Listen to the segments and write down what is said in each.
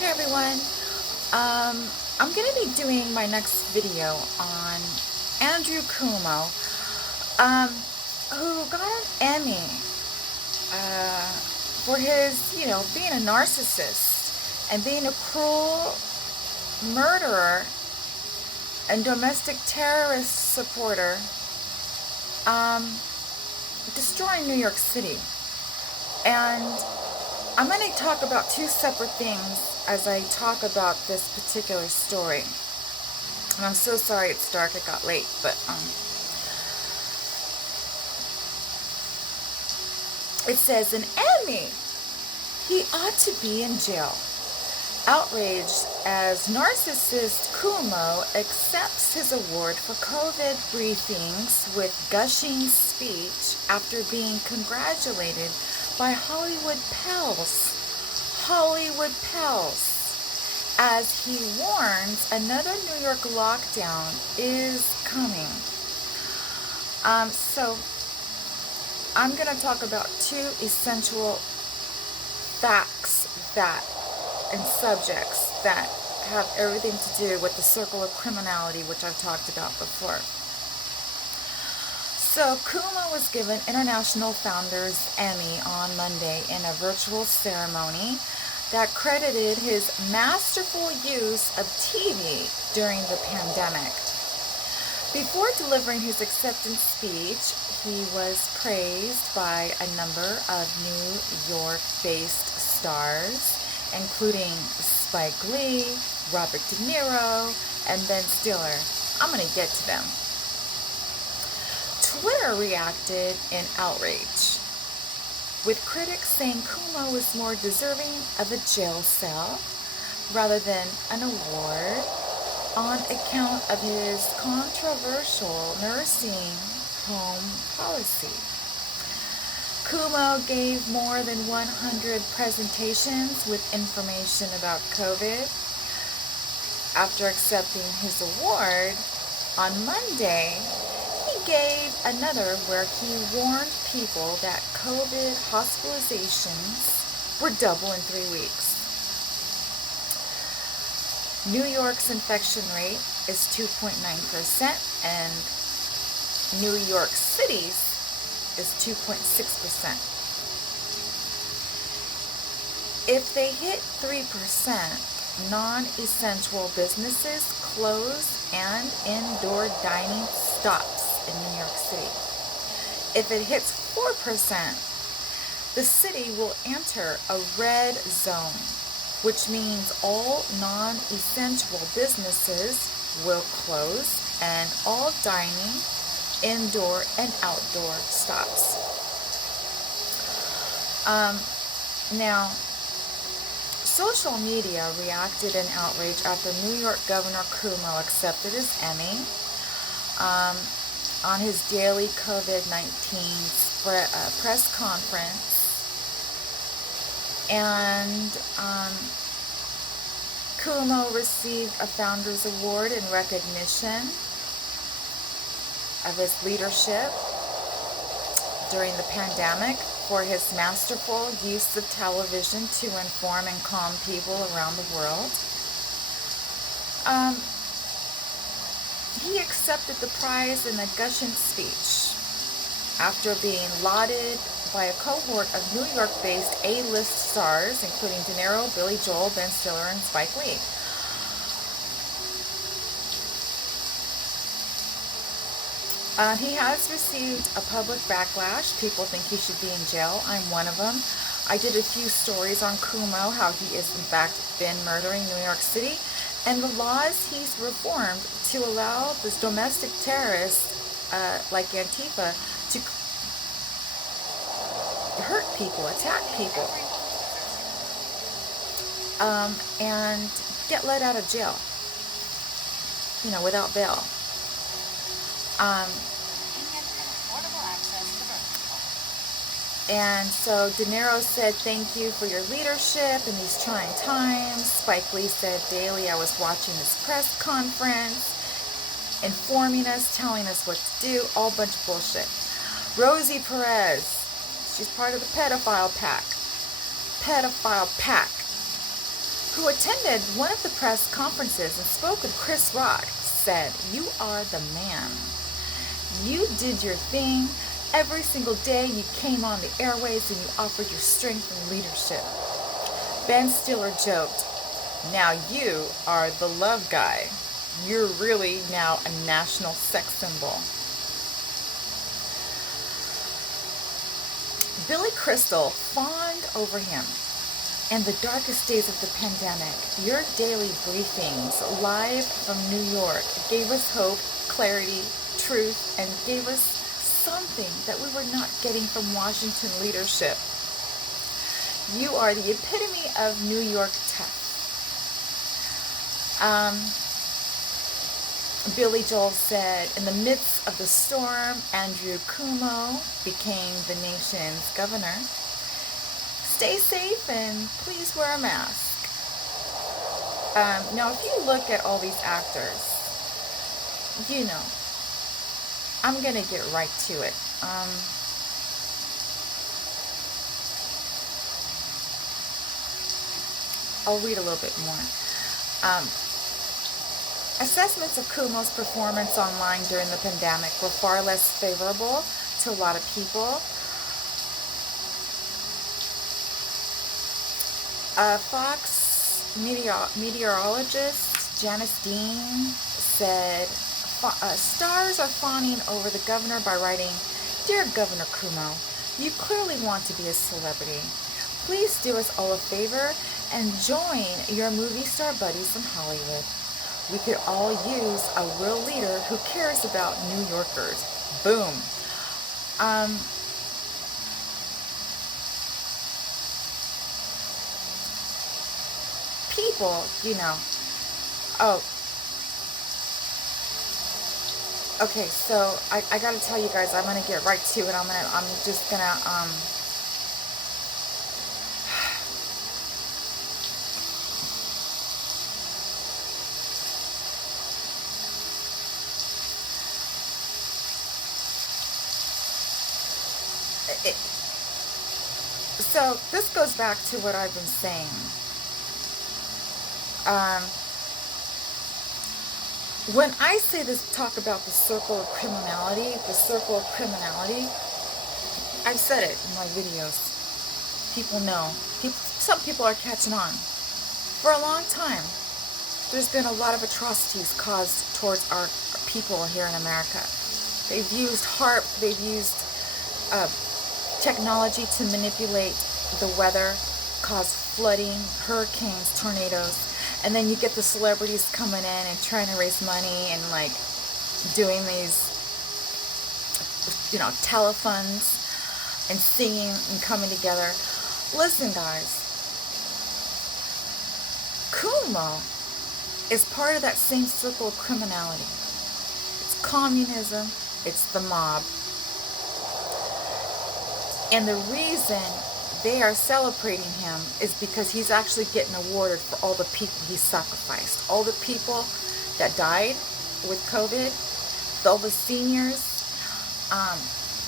Hey everyone, I'm going to be doing my next video on Andrew Cuomo, um, who got an Emmy for his, being a narcissist and being a cruel murderer and domestic terrorist supporter, destroying New York City. And I'm going to talk about two separate things as I talk about this particular story. And I'm so sorry it's dark, it got late, but it says an Emmy. He ought to be in jail. Outraged as narcissist Cuomo accepts his award for COVID briefings with gushing speech after being congratulated by Hollywood pals, as he warns another New York lockdown is coming. So I'm going to talk about two essential facts and subjects that have everything to do with the circle of criminality, which I've talked about before. So Cuomo was given International Founders Emmy on Monday in a virtual ceremony that credited his masterful use of TV during the pandemic. Before delivering his acceptance speech, he was praised by a number of New York-based stars, including Spike Lee, Robert De Niro, and Ben Stiller. I'm going to get to them. Twitter reacted in outrage, with critics saying Cuomo was more deserving of a jail cell rather than an award on account of his controversial nursing home policy. Cuomo gave more than 100 presentations with information about COVID. After accepting his award on Monday, he gave another where he warned people that COVID hospitalizations were double in 3 weeks. New York's infection rate is 2.9% and New York City's is 2.6%. If they hit 3%, non-essential businesses close and indoor dining stops in New York City. If it hits 4%, the city will enter a red zone, which means all non-essential businesses will close and all dining, indoor and outdoor stops. Now, social media reacted in outrage after New York Governor Cuomo accepted his Emmy on his daily COVID-19 press conference. And Cuomo received a Founders Award in recognition of his leadership during the pandemic for his masterful use of television to inform and calm people around the world. He accepted the prize in a gushing speech after being lauded by a cohort of New York-based A-list stars, including De Niro, Billy Joel, Ben Stiller, and Spike Lee. He has received a public backlash. People think he should be in jail. I'm one of them. I did a few stories on Cuomo, how he has in fact been murdering New York City, and the laws he's reformed to allow this domestic terrorists like Antifa to hurt people, attack people, and get let out of jail, without bail. And so De Niro said, "Thank you for your leadership in these trying times." Spike Lee said, "Daily, I was watching this press conference, informing us, telling us what to do." All bunch of bullshit. Rosie Perez, she's part of the pedophile pack. who attended one of the press conferences and spoke with Chris Rock, said, "You are the man. You did your thing. Every single day you came on the airways and you offered your strength and leadership." Ben Stiller joked, "Now you are the love guy. You're really now a national sex symbol." Billy Crystal fawned over him. "In the darkest days of the pandemic, your daily briefings live from New York gave us hope, clarity, truth, and gave us something that we were not getting from Washington leadership. You are the epitome of New York tech." Billy Joel said, "In the midst of the storm, Andrew Cuomo became the nation's governor. Stay safe and please wear a mask." Now, if you look at all these actors, you know, I'm going to get right to it. I'll read a little bit more. Assessments of Cuomo's performance online during the pandemic were far less favorable to a lot of people. Fox meteorologist Janice Dean said, "Stars are fawning over the governor by writing, 'Dear Governor Cuomo, you clearly want to be a celebrity. Please do us all a favor and join your movie star buddies in Hollywood. We could all use a real leader who cares about New Yorkers.'" Boom. People, oh, okay, so I gotta tell you guys, I'm gonna get right to it. I'm just gonna, so this goes back to what I've been saying. When I say this, talk about the circle of criminality, I've said it in my videos. People know. Some people are catching on. For a long time, there's been a lot of atrocities caused towards our people here in America. They've used technology to manipulate the weather, cause flooding, hurricanes, tornadoes, and then you get the celebrities coming in and trying to raise money and like doing these, telefunds and singing and coming together. Listen, guys, Cuomo is part of that same circle of criminality. It's communism, it's the mob. And the reason they are celebrating him is because he's actually getting awarded for all the people he sacrificed. All the people that died with COVID, all the seniors,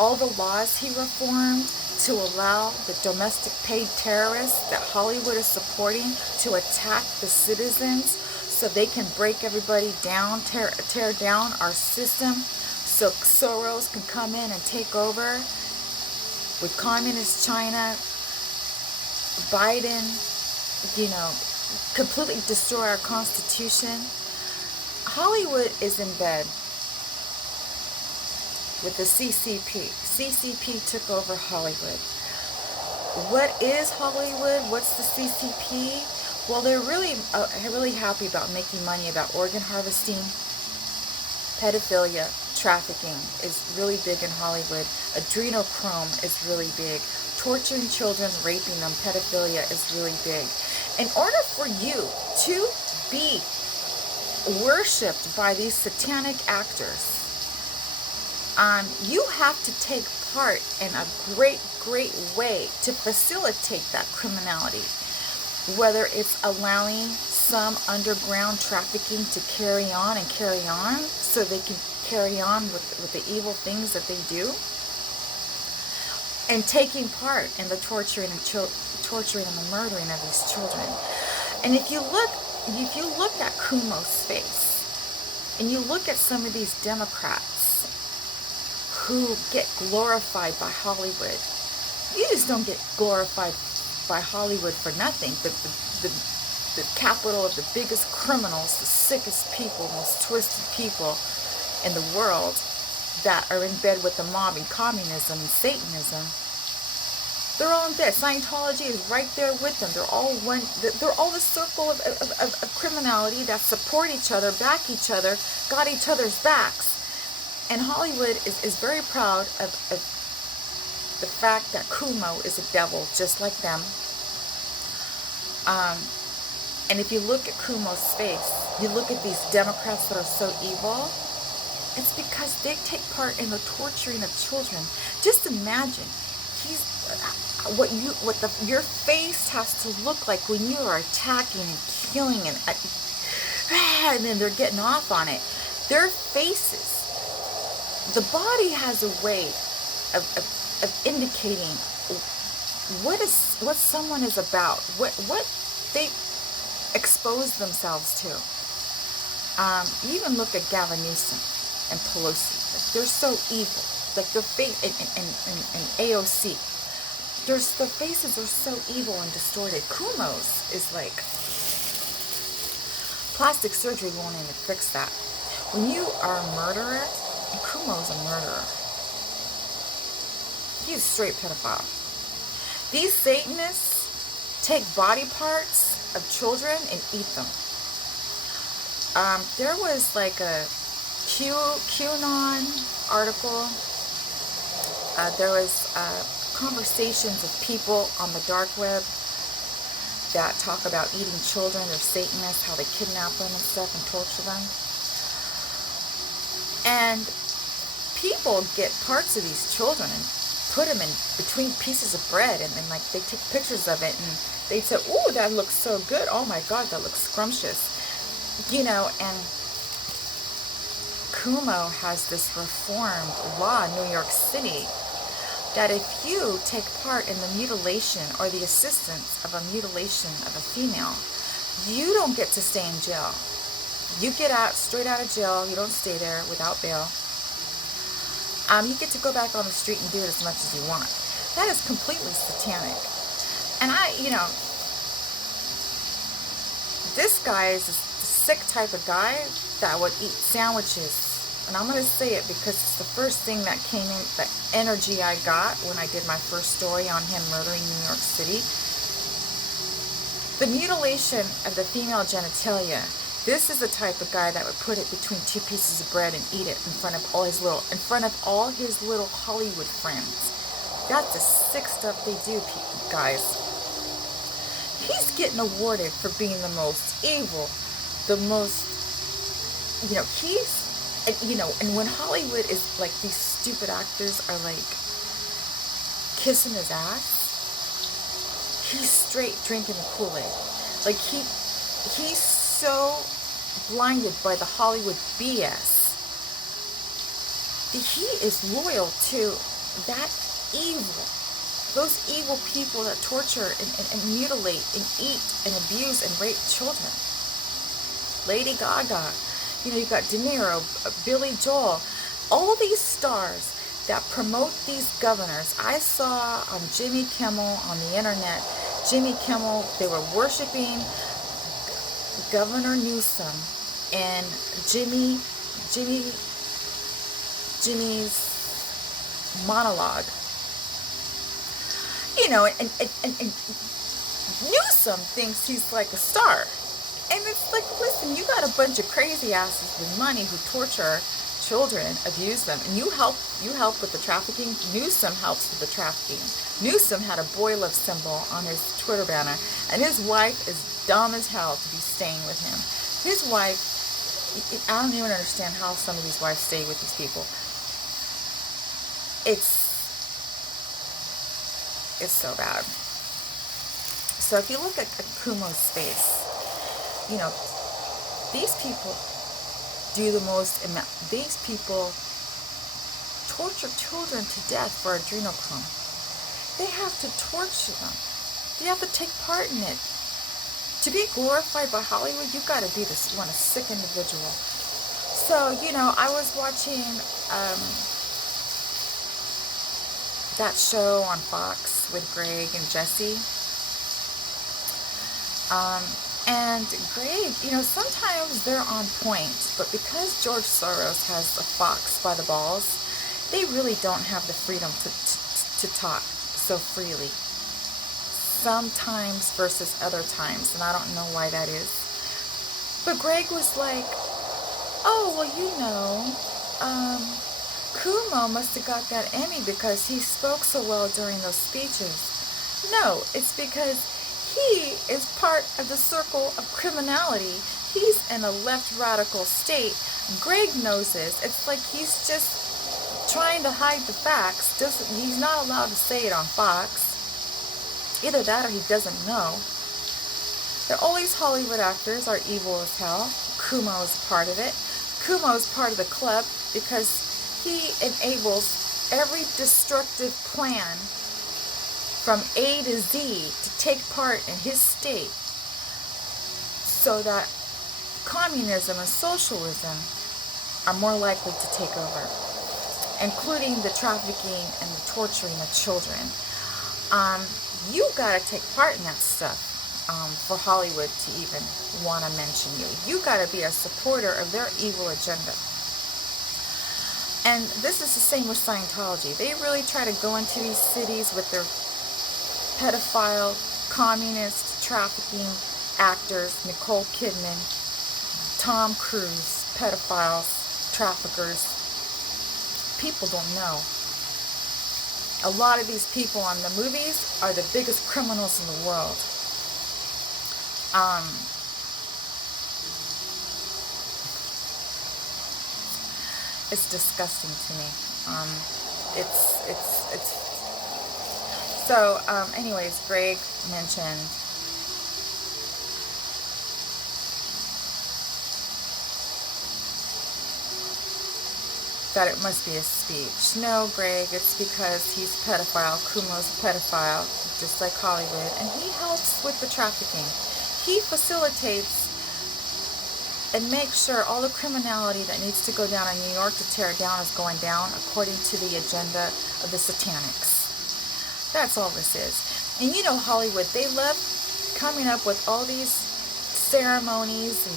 all the laws he reformed to allow the domestic paid terrorists that Hollywood is supporting to attack the citizens so they can break everybody down, tear down our system so Soros can come in and take over with communist China. Biden, completely destroy our Constitution. Hollywood is in bed with the CCP. CCP took over Hollywood. What is Hollywood? What's the CCP? Well, they're really happy about making money about organ harvesting. Pedophilia, trafficking is really big in Hollywood. Adrenochrome is really big. Torturing children, raping them, pedophilia is really big. In order for you to be worshipped by these satanic actors, you have to take part in a great way to facilitate that criminality. Whether it's allowing some underground trafficking to carry on so they can carry on with the evil things that they do, and taking part in the torturing and the murdering of these children. And if you look at Cuomo's face, and you look at some of these Democrats who get glorified by Hollywood, you just don't get glorified by Hollywood for nothing. The capital of the biggest criminals, the sickest people, most twisted people in the world that are in bed with the mob and communism and Satanism. They're all in bed. Scientology is right there with them. They're all one. They're all the circle of criminality that support each other, back each other, got each other's backs. And Hollywood is very proud of the fact that Cuomo is a devil, just like them. And if you look at Cuomo's face, you look at these Democrats that are so evil, it's because they take part in the torturing of children. Just imagine, your face has to look like when you are attacking and killing and then they're getting off on it. Their faces, the body has a way of indicating what someone is about, what they expose themselves to. You even look at Gavin Newsom and Pelosi. They're so evil. Like their face and AOC. Their faces are so evil and distorted. Cuomo's is like plastic surgery won't even fix that. When you are a murderer, and Cuomo's a murderer. He's a straight pedophile. These Satanists take body parts of children and eat them. There was like a QAnon article. There was conversations of people on the dark web that talk about eating children. They're Satanists, how they kidnap them and stuff and torture them. And people get parts of these children and put them in between pieces of bread, and then like they take pictures of it and they say, "Ooh, that looks so good. Oh my God, that looks scrumptious." You know, and Cuomo has this reformed law in New York City that if you take part in the mutilation or the assistance of a mutilation of a female, you don't get to stay in jail. You get out straight out of jail. You don't stay there without bail. You get to go back on the street and do it as much as you want. That is completely satanic. And this guy is a sick type of guy that would eat sandwiches. And I'm going to say it because it's the first thing that came in, the energy I got when I did my first story on him murdering New York City. The mutilation of the female genitalia. This is the type of guy that would put it between two pieces of bread and eat it in front of all his little Hollywood friends. That's the sick stuff they do, guys. He's getting awarded for being the most evil, the most, and when Hollywood is like, these stupid actors are like kissing his ass, he's straight drinking the Kool-Aid. Like he's so blinded by the Hollywood BS. He is loyal to that evil. Those evil people that torture and mutilate and eat and abuse and rape children. Lady Gaga. You've got De Niro, Billy Joel. All these stars that promote these governors. I saw on Jimmy Kimmel on the internet, Jimmy Kimmel, they were worshiping Governor Newsom and Jimmy's monologue. And Newsom thinks he's like a star. And it's like, listen, you got a bunch of crazy asses with money who torture children, abuse them, and you help with the trafficking. Newsom helps with the trafficking. Newsom had a boy love symbol on his Twitter banner, and his wife is dumb as hell to be staying with him. His wife, I don't even understand how some of these wives stay with these people. It's so bad. So if you look at Cuomo's face, these people do the most. These people torture children to death for adrenochrome. They have to torture them. They have to take part in it. To be glorified by Hollywood, you got to be this one a sick individual. So, I was watching that show on Fox with Greg and Jesse. And Greg, sometimes they're on point, but because George Soros has a fox by the balls, they really don't have the freedom to talk so freely. Sometimes versus other times, and I don't know why that is. But Greg was like, oh, well, Cuomo must have got that Emmy because he spoke so well during those speeches. No, it's because he is part of the circle of criminality. He's in a left radical state. Greg knows this. It's like he's just trying to hide the facts. He's not allowed to say it on Fox. Either that or he doesn't know. All these Hollywood actors are evil as hell. Cuomo is part of it. Cuomo is part of the club because he enables every destructive plan from A to Z to take part in his state so that communism and socialism are more likely to take over, including the trafficking and the torturing of children. You gotta take part in that stuff for Hollywood to even want to mention you. You gotta be a supporter of their evil agenda. And this is the same with Scientology. They really try to go into these cities with their pedophile, communist, trafficking actors, Nicole Kidman, Tom Cruise, pedophiles, traffickers. People don't know. A lot of these people on the movies are the biggest criminals in the world. It's disgusting to me. So, anyways, Greg mentioned that it must be a speech. No, Greg, it's because he's a pedophile. Cuomo's a pedophile, just like Hollywood, and he helps with the trafficking. He facilitates and makes sure all the criminality that needs to go down in New York to tear it down is going down according to the agenda of the satanics. That's all this is. And Hollywood, they love coming up with all these ceremonies and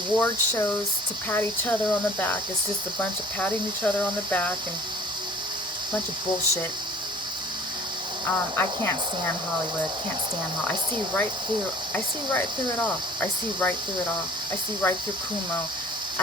award shows to pat each other on the back. It's just a bunch of patting each other on the back and a bunch of bullshit. I can't stand Hollywood. Can't stand Hollywood. I see right through it all. I see right through it all. I see right through Cuomo.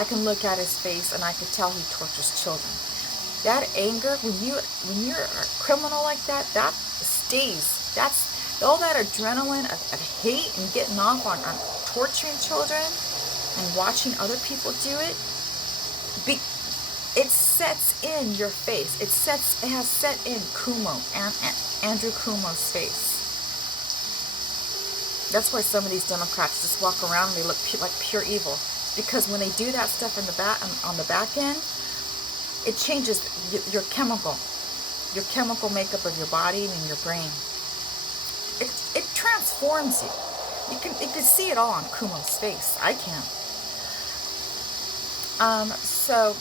I can look at his face and I can tell he tortures children. That anger, when you're a criminal like that, that stays. That's all that adrenaline of hate and getting off on torturing children and watching other people do it. It sets in your face. It has set in Cuomo and Andrew Cuomo's face. That's why some of these Democrats just walk around and they look like pure evil. Because when they do that stuff on the back end, it changes your chemical makeup of your body and your brain. It transforms you. You can see it all on Cuomo's face. I can. So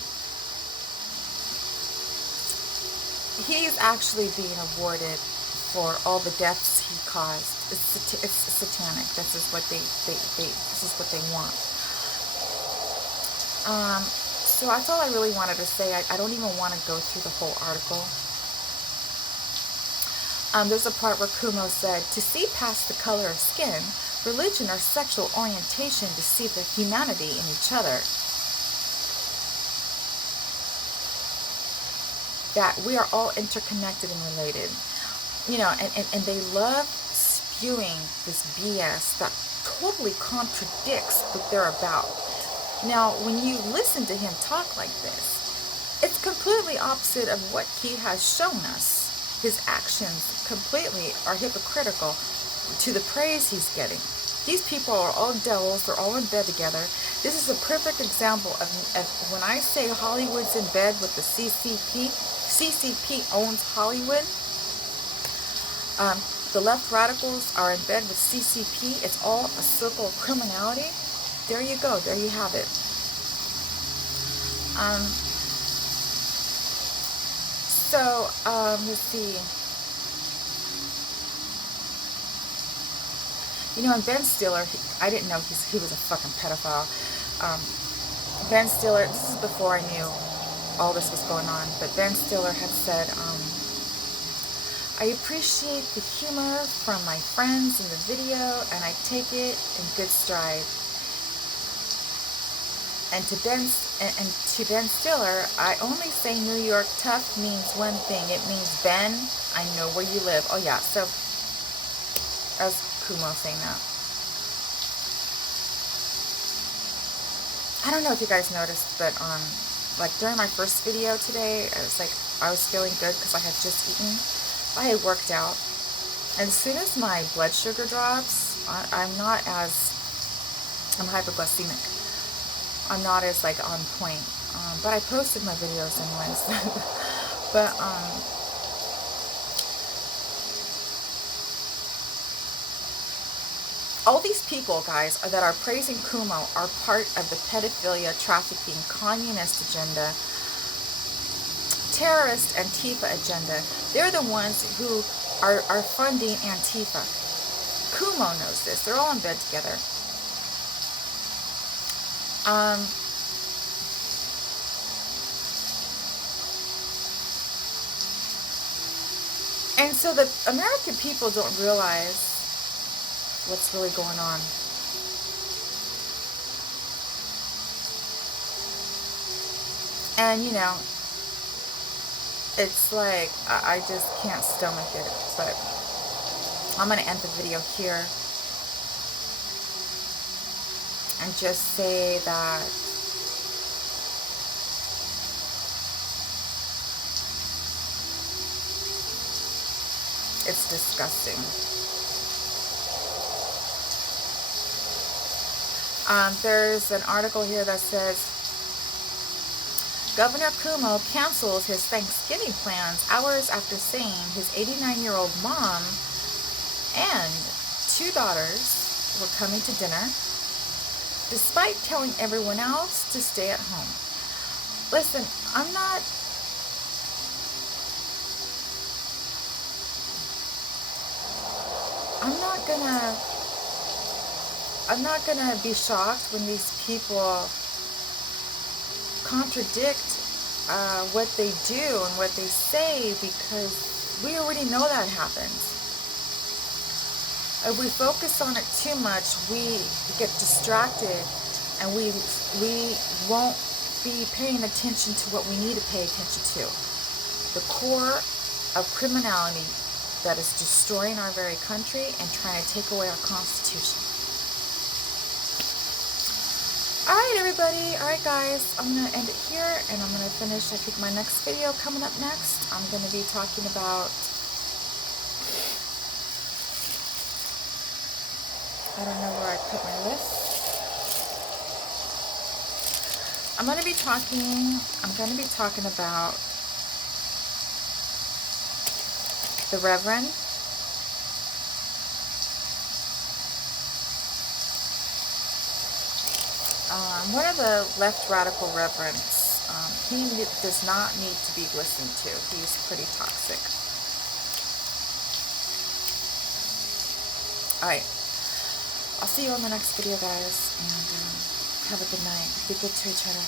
he's actually being awarded for all the deaths he caused. It's satanic. This is what they want. So that's all I really wanted to say. I don't even want to go through the whole article. There's a part where Cuomo said, to see past the color of skin, religion, or sexual orientation to see the humanity in each other. That we are all interconnected and related. And they love spewing this BS that totally contradicts what they're about. Now, when you listen to him talk like this, it's completely opposite of what he has shown us. His actions completely are hypocritical to the praise he's getting. These people are all devils. They're all in bed together. This is a perfect example of when I say Hollywood's in bed with the CCP. CCP owns Hollywood. the left radicals are in bed with CCP. It's all a circle of criminality. There you go. There you have it. Let's see. You know, and Ben Stiller, I didn't know he was a fucking pedophile. Ben Stiller, this is before I knew all this was going on, but Ben Stiller had said, I appreciate the humor from my friends in the video, and I take it in good stride. And to Ben Stiller, I only say New York tough means one thing. It means, Ben, I know where you live. Oh yeah, so that was Cuomo saying that. I don't know if you guys noticed, but like during my first video today, I was feeling good because I had just eaten. I had worked out, and as soon as my blood sugar drops, I'm hypoglycemic. I'm not as like on point, but I posted my videos anyways. But all these people, guys, that are praising Cuomo are part of the pedophilia, trafficking, communist agenda, terrorist Antifa agenda. They're the ones who are funding Antifa. Cuomo knows this. They're all in bed together. And so the American people don't realize what's really going on. And, you know, it's like, I just can't stomach it. But I'm going to end the video here and just say that it's disgusting. There's an article here that says Governor Cuomo cancels his Thanksgiving plans hours after saying his 89-year-old mom and 2 daughters were coming to dinner, despite telling everyone else to stay at home. Listen, I'm not gonna be shocked when these people contradict what they do and what they say, because we already know that happens. If we focus on it too much, we get distracted and we won't be paying attention to what we need to pay attention to. The core of criminality that is destroying our very country and trying to take away our Constitution. Alright, everybody. Alright, guys. I'm going to end it here, and I'm going to finish, I think, my next video coming up next. I'm going to be talking about, I don't know where I put my list. I'm going to be talking about the Reverend, one of the left radical reverends. He does not need to be listened to. He's pretty toxic. Alright, I'll see you on the next video, guys, and have a good night. Be good to each other.